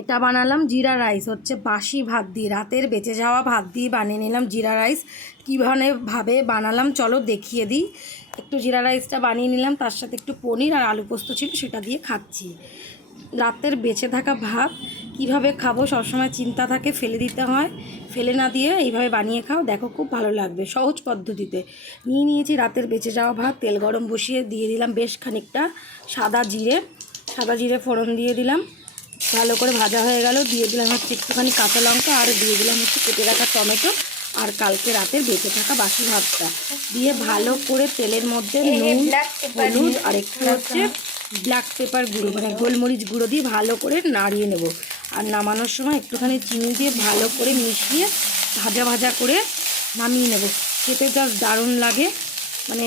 এটা বানালাম জিরা রাইস, হচ্ছে বাসি ভাত দিয়ে, রাতের বেঁচে যাওয়া ভাত দিয়ে বানিয়ে নিলাম জিরা রাইস। কীভাবে ভাবে বানালাম চলো দেখিয়ে দিই। একটু জিরা রাইসটা বানিয়ে নিলাম, তার সাথে একটু পনির আর আলু পোস্ত ছিল সেটা দিয়ে খাচ্ছি। রাতের বেঁচে থাকা ভাত, কীভাবে খাব সবসময় চিন্তা থাকে, ফেলে দিতে হয়। ফেলে না দিয়ে এইভাবে বানিয়ে খাও, দেখো খুব ভালো লাগবে, সহজ পদ্ধতিতে। নিয়ে নিয়েছি রাতের বেঁচে যাওয়া ভাত, তেল গরম বসিয়ে দিয়ে দিলাম বেশ খানিকটা সাদা জিরে সাদা জিরে ফোড়ন দিয়ে দিলাম। ভালো করে ভাজা হয়ে গেল। দিয়ে দিলাম হচ্ছে একটুখানি কাঁচা লঙ্কা আর দিয়ে দিলাম হচ্ছে কেটে রাখা টমেটো আর কালকে রাতের বেঁচে থাকা বাসি ভাতটা। দিয়ে ভালো করে তেলের মধ্যে নুন হলুদ আর একটু হচ্ছে ব্ল্যাক পেপার গুঁড়ো মানে গোলমরিচ গুঁড়ো দিয়ে ভালো করে নাড়িয়ে নেব। আর নামানোর সময় একটুখানি চিনি দিয়ে ভালো করে মিশিয়ে ভাজা ভাজা করে নামিয়ে নেব। খেতে জাস্ট দারুণ লাগে। মানে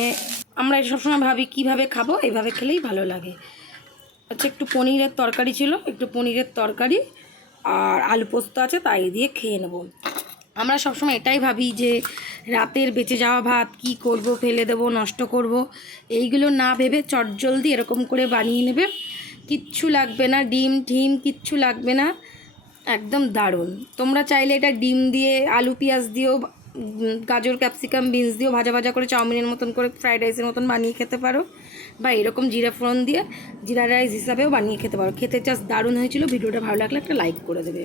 আমরা সবসময় ভাবি কীভাবে খাব এইভাবে খেলেই ভালো লাগে। হচ্ছে একটু পনিরের তরকারি ছিল, একটু পনিরের তরকারি আর আলু পোস্ত আছে, তাই দিয়ে খেয়ে নেব। আমরা সবসময় এটাই ভাবি যে রাতের বেঁচে যাওয়া ভাত, কি করব, ফেলে দেবো, নষ্ট করব, এইগুলো না ভেবে চটজলদি এরকম করে বানিয়ে নেবে। কিচ্ছু লাগবে না, ডিম ঠিম কিচ্ছু লাগবে না, একদম দারুণ। তোমরা চাইলে এটা ডিম দিয়ে আলু পেঁয়াজ দিয়েও গাজর, ক্যাপসিকাম, বিনস দিয়েও ভাজা ভাজা করে চাউমিনের মতন করে ফ্রাইড রাইসের মতন বানিয়ে খেতে পারো। বা এরকম জিরা ফোড়ন দিয়ে, জিরা রাইস হিসাবেও বানিয়ে খেতে পারো। খেতে চাষ দারুণ হয়েছিল। ভিডিওটা ভালো লাগলে একটা লাইক করে দেবে।